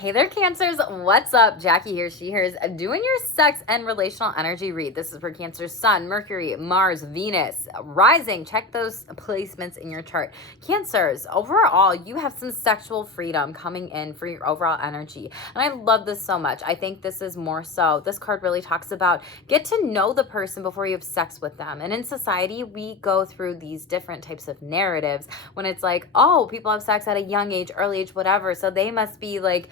Hey there, Cancers. What's up? Jackie here, she here, is doing your sex and relational energy read. This is for Cancer's Sun, Mercury, Mars, Venus, rising. Check those placements in your chart. Cancers, overall, you have some sexual freedom coming in for your overall energy. And I love this so much. I think this is more so, this card really talks about get to know the person before you have sex with them. And in society, we go through these different types of narratives when it's like, oh, people have sex at a young age, early age, whatever. So they must be like,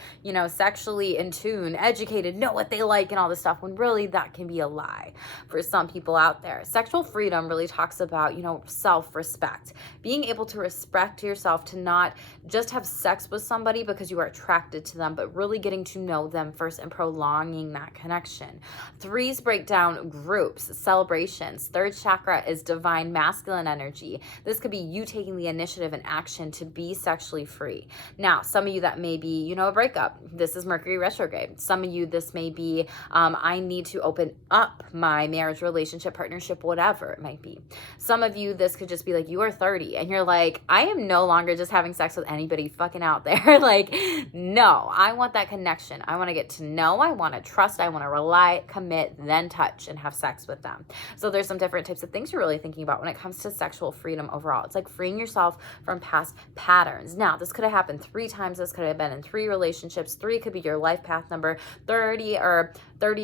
sexually in tune, educated, know what they like and all this stuff, when really that can be a lie for some people out there. Sexual freedom really talks about, self-respect, being able to respect yourself, to not just have sex with somebody because you are attracted to them, but really getting to know them first and prolonging that connection. Threes break down groups, celebrations. Third chakra is divine masculine energy. This could be you taking the initiative and action to be sexually free. Now, some of you that may be, a breakup. This is Mercury retrograde. Some of you, this may be, I need to open up my marriage, relationship, partnership, whatever it might be. Some of you, this could just be like, you are 30 and you're like, I am no longer just having sex with anybody fucking out there. Like, no, I want that connection. I want to get to know, I want to trust, I want to rely, commit, then touch and have sex with them. So there's some different types of things you're really thinking about when it comes to sexual freedom overall. It's like freeing yourself from past patterns. Now, this could have happened 3 times. This could have been in 3 relationships. 3 could be your life path number. 30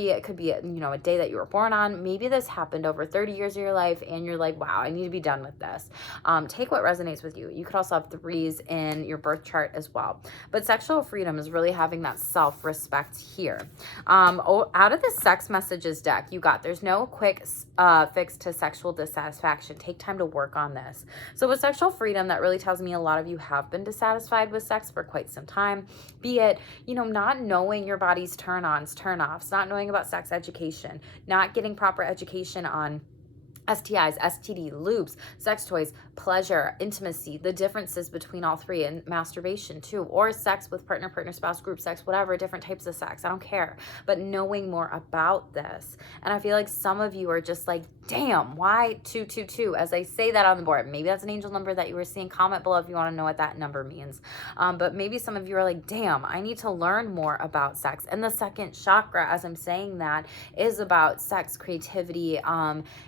it could be a day that you were born on. Maybe this happened over 30 years of your life and you're like, wow, I need to be done with this. Take what resonates with you. You could also have 3s in your birth chart as well. But sexual freedom is really having that self-respect here. Out of the sex messages deck, there's no quick fix to sexual dissatisfaction. Take time to work on this. So with sexual freedom, that really tells me a lot of you have been dissatisfied with sex for quite some time, be it, not knowing your body's turn-ons, turn-offs, not knowing about sex education, not getting proper education on STIs, STD, lubes, sex toys, pleasure, intimacy, the differences between all 3, and masturbation too, or sex with partner, spouse, group sex, whatever, different types of sex. I don't care. But knowing more about this. And I feel like some of you are just like, damn, why 222? As I say that on the board, maybe that's an angel number that you were seeing. Comment below if you want to know what that number means. But maybe some of you are like, damn, I need to learn more about sex. And the second chakra, as I'm saying that, is about sex, creativity,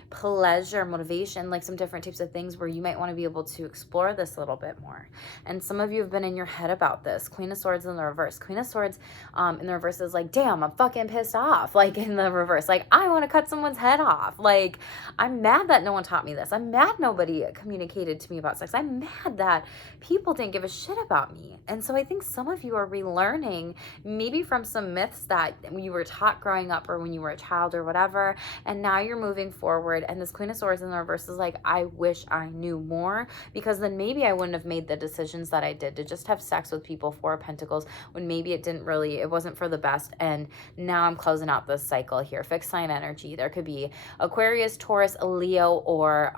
pleasure, motivation, like some different types of things where you might want to be able to explore this a little bit more. And some of you have been in your head about this. Queen of Swords in the reverse. Queen of Swords in the reverse is like, damn, I'm fucking pissed off. Like in the reverse, like I want to cut someone's head off. Like I'm mad that no one taught me this. I'm mad nobody communicated to me about sex. I'm mad that people didn't give a shit about me. And so I think some of you are relearning maybe from some myths that you were taught growing up or when you were a child or whatever. And now you're moving forward. And this Queen of Swords in the reverse is like, I wish I knew more, because then maybe I wouldn't have made the decisions that I did to just have sex with people. 4 of Pentacles, when maybe it wasn't for the best. And now I'm closing out this cycle here. Fixed sign energy. There could be Aquarius, Taurus, Leo, or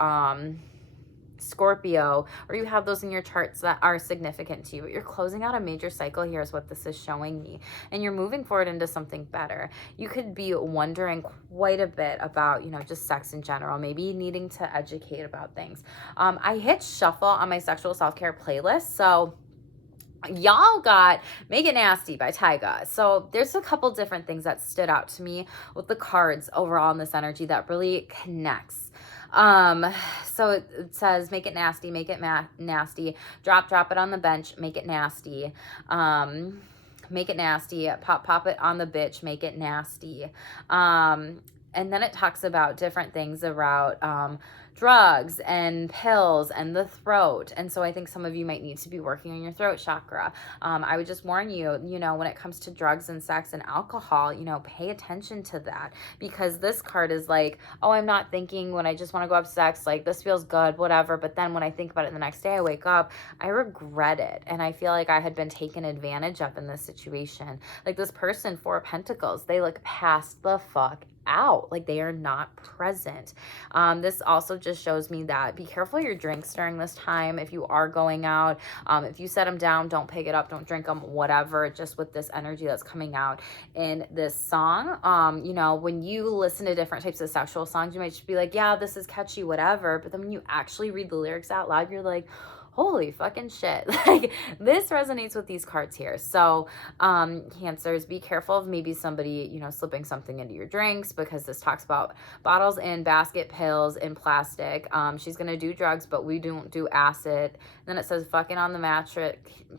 Scorpio, or you have those in your charts that are significant to you, but you're closing out a major cycle here is what this is showing me, and you're moving forward into something better. You could be wondering quite a bit about, just sex in general, maybe needing to educate about things. I hit shuffle on my sexual self-care playlist, so y'all got Make It Nasty by Tyga. So there's a couple different things that stood out to me with the cards overall in this energy that really connects. So it says, make it nasty, make it nasty, drop it on the bench, make it nasty, make it nasty, pop it on the bitch, make it nasty. And then it talks about different things about, drugs and pills and the throat. And so I think some of you might need to be working on your throat chakra. I would just warn you, when it comes to drugs and sex and alcohol, pay attention to that, because this card is like, oh, I'm not thinking when I just want to go have sex, like this feels good, whatever. But then when I think about it the next day, I wake up, I regret it. And I feel like I had been taken advantage of in this situation. Like this person, 4 of Pentacles, they look past the fuck out, like they are not present. This also just shows me that be careful your drinks during this time. If you are going out, if you set them down, don't pick it up, don't drink them, whatever, just with this energy that's coming out in this song. When you listen to different types of sexual songs, you might just be like, yeah, this is catchy, whatever. But then when you actually read the lyrics out loud, you're like, holy fucking shit. Like, this resonates with these cards here. So, Cancers, be careful of maybe somebody, you know, slipping something into your drinks, because this talks about bottles in basket, pills in plastic. She's going to do drugs, but we don't do acid. Then it says fucking on the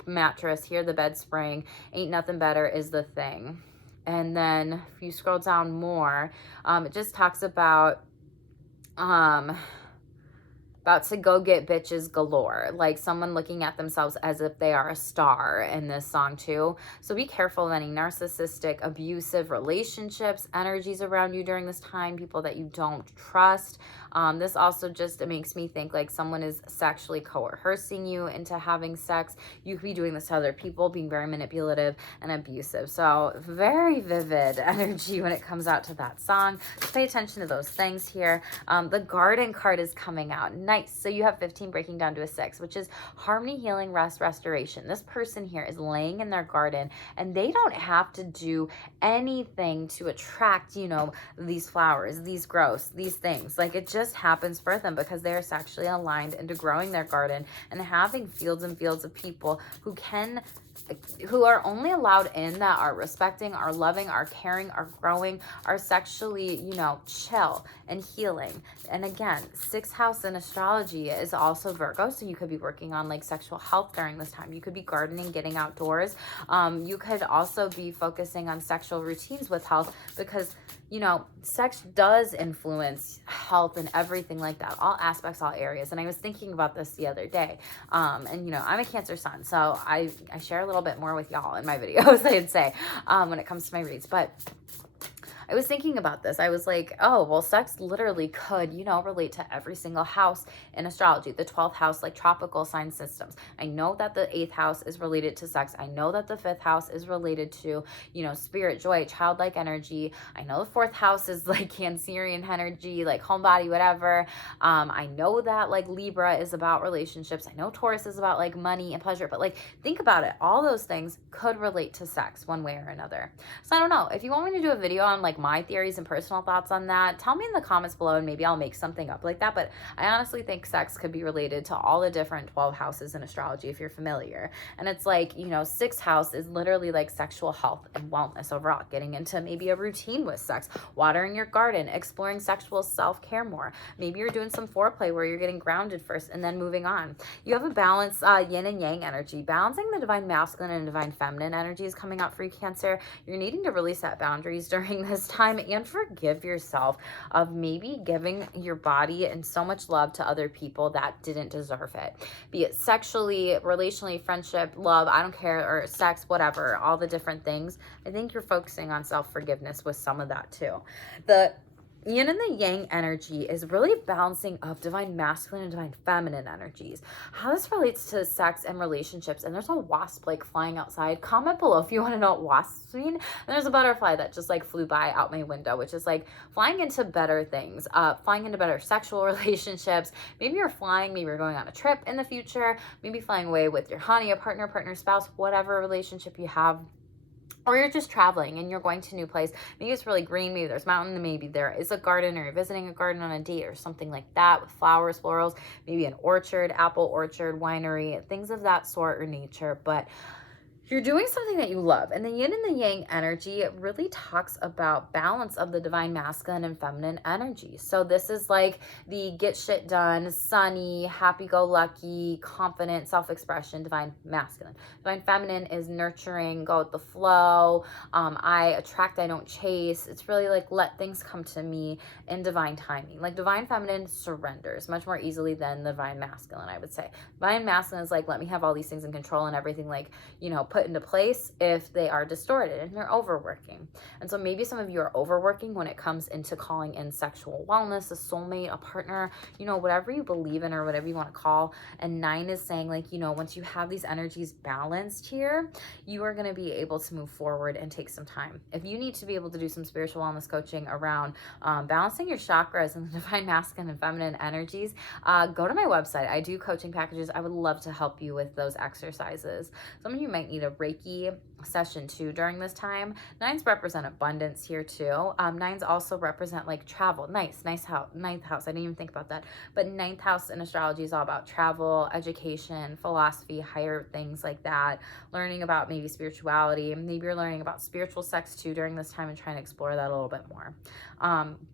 mattress, hear the bed spring, ain't nothing better is the thing. And then if you scroll down more, it just talks about to go get bitches galore, like someone looking at themselves as if they are a star in this song too. So be careful of any narcissistic, abusive relationships, energies around you during this time, people that you don't trust. This also just, it makes me think like someone is sexually coercing you into having sex. You could be doing this to other people, being very manipulative and abusive. So very vivid energy when it comes out to that song. Just pay attention to those things here. The Garden card is coming out. Nice. So you have 15 breaking down to a 6, which is harmony, healing, rest, restoration. This person here is laying in their garden, and they don't have to do anything to attract, you know, these flowers, these growths, these things. Like, it just happens for them because they are sexually aligned into growing their garden and having fields and fields of people who are only allowed in, that are respecting, are loving, are caring, are growing, are sexually, you know, chill and healing. And again, 6th house in astrology is also Virgo, so you could be working on like sexual health during this time. You could be gardening, getting outdoors. You could also be focusing on sexual routines with health, because, you know, sex does influence health and everything like that, all aspects, all areas. And I was thinking about this the other day. And, you know, I'm a Cancer sun, so I share a little bit more with y'all in my videos, I'd say, when it comes to my reads. But I was thinking about this. I was like, oh, well, sex literally could, you know, relate to every single house in astrology. The 12th house, like tropical sign systems. I know that the 8th house is related to sex. I know that the 5th house is related to, you know, spirit, joy, childlike energy. I know the 4th house is like Cancerian energy, like homebody, whatever. I know that like Libra is about relationships. I know Taurus is about like money and pleasure, but like, think about it. All those things could relate to sex one way or another. So I don't know. If you want me to do a video on like my theories and personal thoughts on that, tell me in the comments below, and maybe I'll make something up like that. But I honestly think sex could be related to all the different 12 houses in astrology, if you're familiar. And it's like, you know, 6th house is literally like sexual health and wellness overall, getting into maybe a routine with sex, watering your garden, exploring sexual self-care more. Maybe you're doing some foreplay where you're getting grounded first and then moving on. You have a balance, yin and yang energy. Balancing the divine masculine and divine feminine energy is coming out for you, Cancer. You're needing to really set boundaries during this time and forgive yourself of maybe giving your body and so much love to other people that didn't deserve it, be it sexually, relationally, friendship, love, I don't care, or sex, whatever, all the different things. I think you're focusing on self-forgiveness with some of that too. The yin and the yang energy is really balancing of divine masculine and divine feminine energies. How this relates to sex and relationships. And there's a wasp like flying outside. Comment below if you want to know what wasps mean. And there's a butterfly that just like flew by out my window, which is like flying into better things, flying into better sexual relationships. Maybe you're flying, maybe you're going on a trip in the future, maybe flying away with your honey, a partner, spouse, whatever relationship you have. Or you're just traveling and you're going to a new place. Maybe it's really green, maybe there's mountain, maybe there is a garden, or you're visiting a garden on a date or something like that with flowers, florals, maybe an orchard, apple orchard, winery, things of that sort or nature. But you're doing something that you love. And the yin and the yang energy, it really talks about balance of the divine masculine and feminine energy. So this is like the get shit done, sunny, happy-go-lucky, confident, self-expression, divine masculine. Divine feminine is nurturing, go with the flow. I attract, I don't chase. It's really like let things come to me in divine timing. Like divine feminine surrenders much more easily than the divine masculine, I would say. Divine masculine is like, let me have all these things in control and everything, like, you know, put into place if they are distorted and you're overworking. And so maybe some of you are overworking when it comes into calling in sexual wellness, a soulmate, a partner, you know, whatever you believe in or whatever you want to call. And 9 is saying like, you know, once you have these energies balanced here, you are going to be able to move forward and take some time. If you need to be able to do some spiritual wellness coaching around balancing your chakras and the divine masculine and feminine energies, go to my website. I do coaching packages. I would love to help you with those exercises. Some of you might need a Reiki session 2 during this time. Nines represent abundance here too. Nines also represent like travel. Nice house. Ninth house. I didn't even think about that. But ninth house in astrology is all about travel, education, philosophy, higher things like that. Learning about maybe spirituality. Maybe you're learning about spiritual sex too during this time and trying to explore that a little bit more.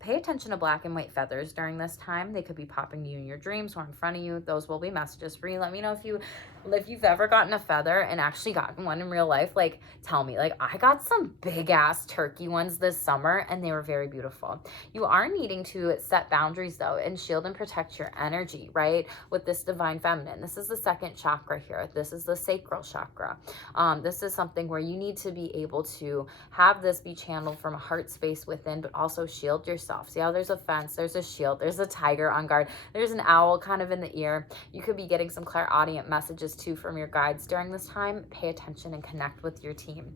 Pay attention to black and white feathers during this time. They could be popping to you in your dreams or in front of you. Those will be messages for you. Let me know if you've ever gotten a feather and actually gotten one in real life. Like, tell me. Like, I got some big ass turkey ones this summer and they were very beautiful. You are needing to set boundaries though and shield and protect your energy, right? With this divine feminine. This is the second chakra here. This is the sacral chakra. This is something where you need to be able to have this be channeled from a heart space within, but also shield yourself. See how there's a fence, there's a shield, there's a tiger on guard, there's an owl kind of in the ear. You could be getting some clairaudient messages too from your guides during this time. Pay attention and connect with your team.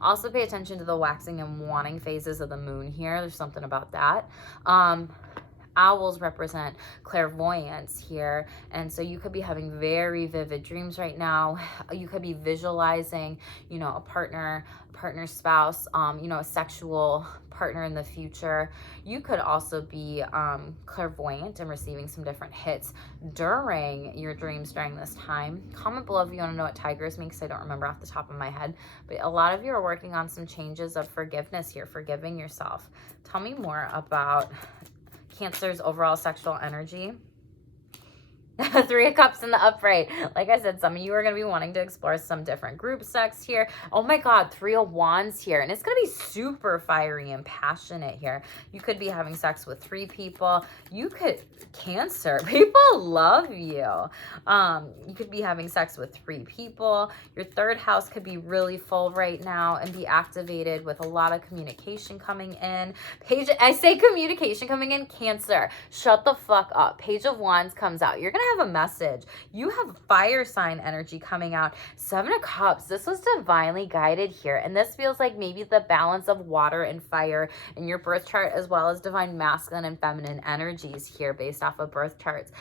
Also pay attention to the waxing and waning phases of the moon here. There's something about that. Owls represent clairvoyance here. And so you could be having very vivid dreams right now. You could be visualizing, a partner, spouse, a sexual partner in the future. You could also be clairvoyant and receiving some different hits during your dreams during this time. Comment below if you want to know what tigers mean, because I don't remember off the top of my head. But a lot of you are working on some changes of forgiveness here, forgiving yourself. Tell me more about Cancer's overall sexual energy. 3 of Cups in the upright. Like I said, some of you are going to be wanting to explore some different group sex here. Oh my God, 3 of Wands here. And it's going to be super fiery and passionate here. You could be having sex with 3 people. Cancer, people love you. You could be having sex with 3 people. Your 3rd house could be really full right now and be activated with a lot of communication coming in. I say communication coming in, Cancer. Shut the fuck up. Page of Wands comes out. You're going to have a message. You have fire sign energy coming out. 7 of Cups. This was divinely guided here. And this feels like maybe the balance of water and fire in your birth chart, as well as divine masculine and feminine energies here based off of birth charts.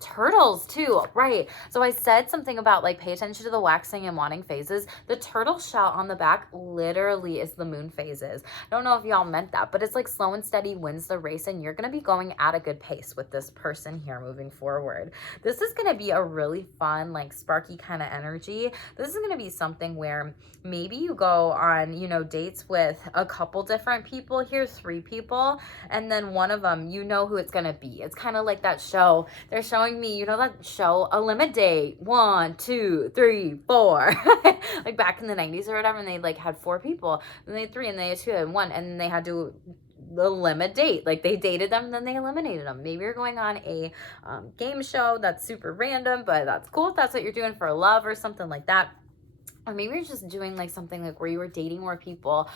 Turtles too, right? So I said something about like pay attention to the waxing and waning phases. The turtle shell on the back literally is the moon phases. I don't know if y'all meant that, but it's like slow and steady wins the race, and you're going to be going at a good pace with this person here moving forward. This is going to be a really fun, like sparky kind of energy. This is going to be something where maybe you go on, dates with a couple different people here, 3 people, and then one of them, who it's going to be. It's kind of like that show. They're showing me, that show, Eliminate 1, 2, 3, 4, like back in the 90s or whatever, and they like had 4 people, then they had 3, and they had 2 and 1, and then they had to eliminate. Like they dated them, then they eliminated them. Maybe you're going on a game show that's super random, but that's cool if that's what you're doing for love or something like that. Or maybe you're just doing like something like where you were dating more people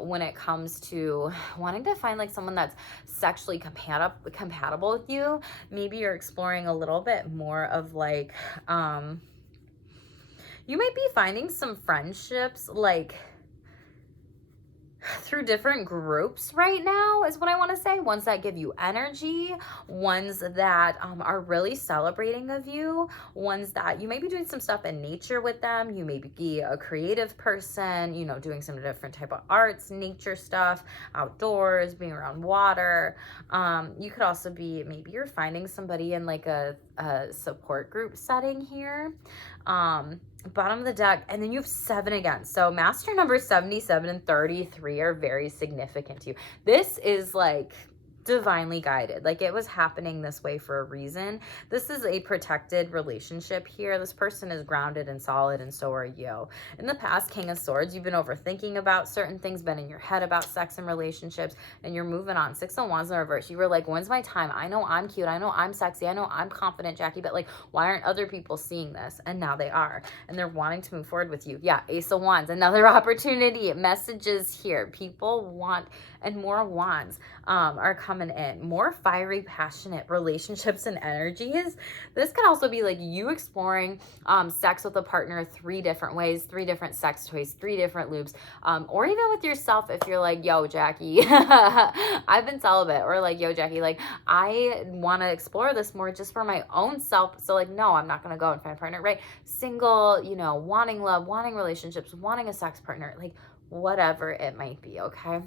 when it comes to wanting to find like someone that's sexually compatible with you. Maybe you're exploring a little bit more of like, you might be finding some friendships like through different groups right now is what I want to say. Ones that give you energy, ones that are really celebrating of you, ones that you may be doing some stuff in nature with them. You may be a creative person, doing some different type of arts, nature stuff, outdoors, being around water. You could also be, maybe you're finding somebody in like a support group setting here. Bottom of the deck, and then you have 7 again. So master numbers 77 and 33 are very significant to you. This is like divinely guided. Like it was happening this way for a reason. This is a protected relationship here. This person is grounded and solid, and so are you. In the past, King of Swords, you've been overthinking about certain things, been in your head about sex and relationships, and you're moving on. 6 of Wands in reverse. You were like, when's my time? I know I'm cute. I know I'm sexy. I know I'm confident, Jackie, but like, why aren't other people seeing this? And now they are, and they're wanting to move forward with you. Yeah, Ace of Wands, another opportunity. Messages here. People want, and more wands are coming coming in. More fiery, passionate relationships and energies. This could also be like you exploring sex with a partner 3 different ways, 3 different sex toys, 3 different loops, or even with yourself if you're like, yo, Jackie, I've been celibate, or like, yo, Jackie, like, I want to explore this more just for my own self. So like, no, I'm not going to go and find a partner, right? Single, you know, wanting love, wanting relationships, wanting a sex partner, like whatever it might be, okay?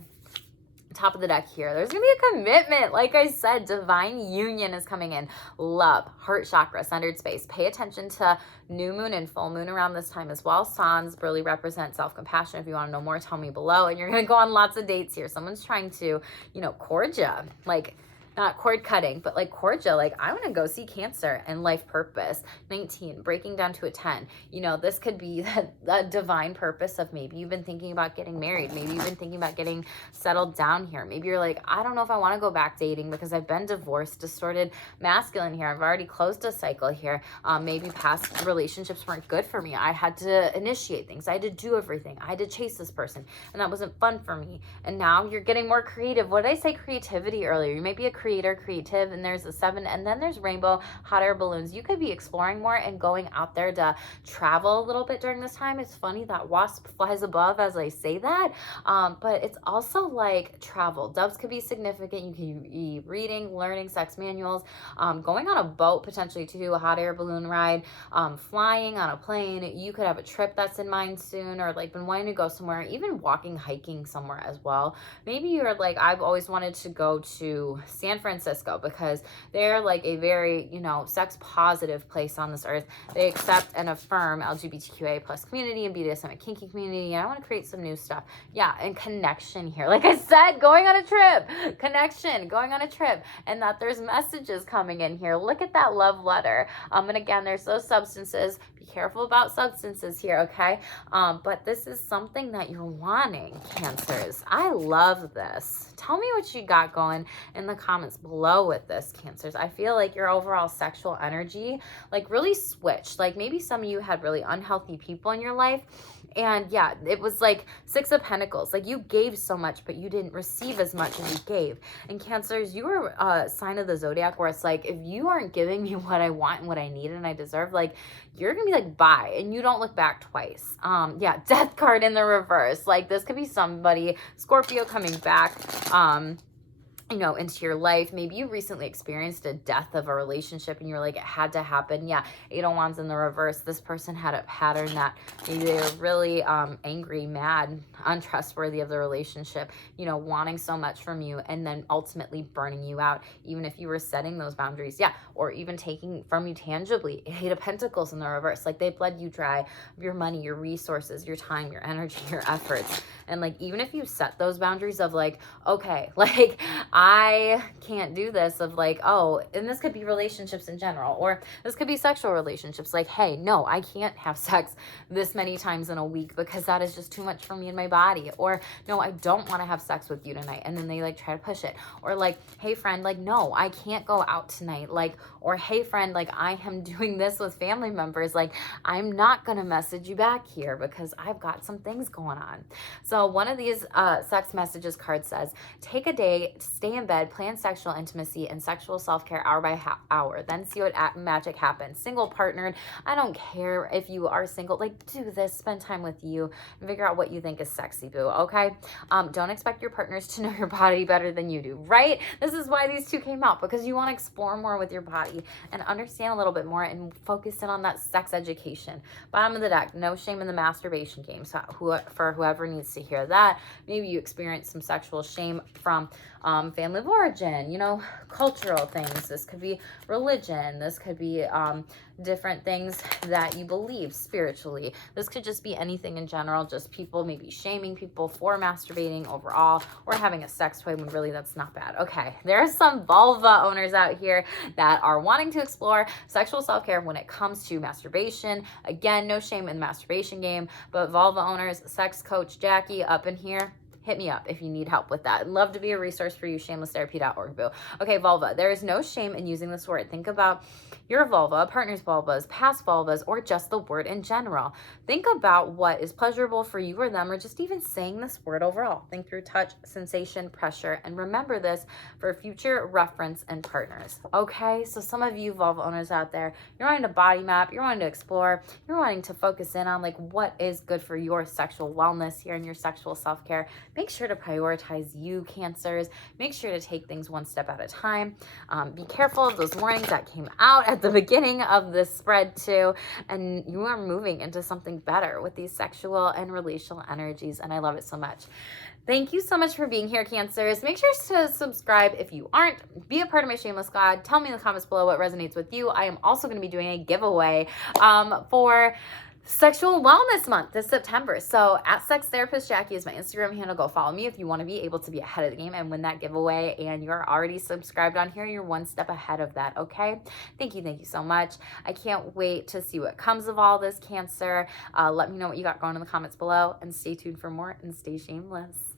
Top of the deck here, there's gonna be a commitment. Like I said, divine union is coming in. Love, heart chakra, centered space. Pay attention to new moon and full moon around this time as well. Suns really represent self-compassion. If you want to know more, tell me below. And you're gonna go on lots of dates here. Someone's trying to, you know, court you, like not cord cutting, but like court you. Like, I want to go see Cancer and life purpose. 19, breaking down to a 10. You know, this could be that divine purpose of maybe you've been thinking about getting married. Maybe you've been thinking about getting settled down here. Maybe you're like, I don't know if I want to go back dating because I've been divorced, distorted masculine here. I've already closed a cycle here. Maybe past relationships weren't good for me. I had to initiate things. I had to do everything. I had to chase this person and that wasn't fun for me. And now you're getting more creative. What did I say? Creativity earlier. You may be a creator, creative, and there's a 7, and then there's rainbow, hot air balloons. You could be exploring more and going out there to travel a little bit during this time. It's funny that wasp flies above as I say that, but it's also like travel. Doves could be significant. You can be reading, learning sex manuals, going on a boat potentially to do a hot air balloon ride, flying on a plane. You could have a trip that's in mind soon, or like been wanting to go somewhere, even walking, hiking somewhere as well. Maybe you're like, I've always wanted to go to San Francisco because they're like a very, you know, sex positive place on this earth. They accept and affirm LGBTQA plus community and BDSM and kinky community. And I want to create some new stuff. Yeah. And connection here. Like I said, going on a trip, connection, going on a trip, and that there's messages coming in here. Look at that love letter. And again, there's those substances. Be careful about substances here. Okay. But this is something that you're wanting, Cancers. I love this. Tell me what you got going in the comments below with this, Cancers. I feel like your overall sexual energy like really switched. Like maybe some of you had really unhealthy people in your life, and yeah, it was like 6 of Pentacles. Like you gave so much, but you didn't receive as much as you gave. And Cancers, you are a sign of the zodiac where it's like, if you aren't giving me what I want and what I need and I deserve, like you're gonna be like, bye, and you don't look back twice. Yeah, death card in the reverse. Like this could be somebody, Scorpio, coming back, you know, into your life. Maybe you recently experienced a death of a relationship and you're like, it had to happen. Yeah, 8 of Wands in the reverse. This person had a pattern that maybe they were really angry, mad, untrustworthy of the relationship, you know, wanting so much from you and then ultimately burning you out, even if you were setting those boundaries. Yeah, or even taking from you tangibly. 8 of Pentacles in the reverse. Like they bled you dry of your money, your resources, your time, your energy, your efforts. And like, even if you set those boundaries of like, okay, like I can't do this, of like, oh, and this could be relationships in general, or this could be sexual relationships. Like, hey, no, I can't have sex this many times in a week because that is just too much for me and my body. Or no, I don't want to have sex with you tonight. And then they like try to push it. Or like, hey friend, like, no, I can't go out tonight. Like, or hey friend, like I am doing this with family members. Like I'm not going to message you back here because I've got some things going on. So one of these sex messages card says, take a day, stay in bed, plan sexual intimacy and sexual self-care hour by hour. Then see what magic happens. Single, partnered, I don't care if you are single, like do this, spend time with you and figure out what you think is sexy, boo, okay? Don't expect your partners to know your body better than you do, right? This is why these 2 came out, because you want to explore more with your body and understand a little bit more and focus in on that sex education. Bottom of the deck, no shame in the masturbation game. So for whoever needs to hear that, maybe you experience some sexual shame from family of origin, you know, cultural things. This could be religion. This could be different things that you believe spiritually. This could just be anything in general, just people maybe shaming people for masturbating overall or having a sex toy when really that's not bad. Okay, there are some vulva owners out here that are wanting to explore sexual self-care when it comes to masturbation. Again, no shame in the masturbation game, but vulva owners, sex coach Jackie up in here. hit me up if you need help with that. I'd love to be a resource for you, shamelesstherapy.org, boo. Okay, vulva. There is no shame in using this word. Think about your vulva, partner's vulvas, past vulvas, or just the word in general. Think about what is pleasurable for you or them, or just even saying this word overall. Think through touch, sensation, pressure, and remember this for future reference and partners. Okay, so some of you vulva owners out there, you're wanting to body map, you're wanting to explore, you're wanting to focus in on like what is good for your sexual wellness here and your sexual self-care. Make sure to prioritize you, Cancers. Make sure to take things one step at a time. Be careful of those warnings that came out at the beginning of this spread too, and you are moving into something better with these sexual and relational energies, and I love it so much. Thank you so much for being here, Cancers. Make sure to subscribe if you aren't. Be a part of my Shameless God. Tell me in the comments below what resonates with you. I am also going to be doing a giveaway for Sexual Wellness Month this September. So at Sex Therapist Jackie is my Instagram handle. Go follow me if you want to be able to be ahead of the game and win that giveaway. And you're already subscribed on here. You're one step ahead of that. Okay. Thank you so much. I can't wait to see what comes of all this, Cancer. Let me know what you got going in the comments below, and stay tuned for more and stay shameless.